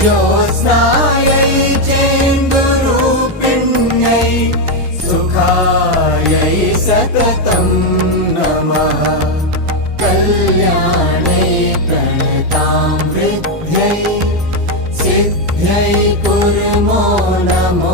ज्योत्स्नायै चेन्दुरूपिण्यै सुखायै सततं नमः। कल्याणै प्रणतां वृद्ध्यै सिद्ध्यै कुर्मो नमो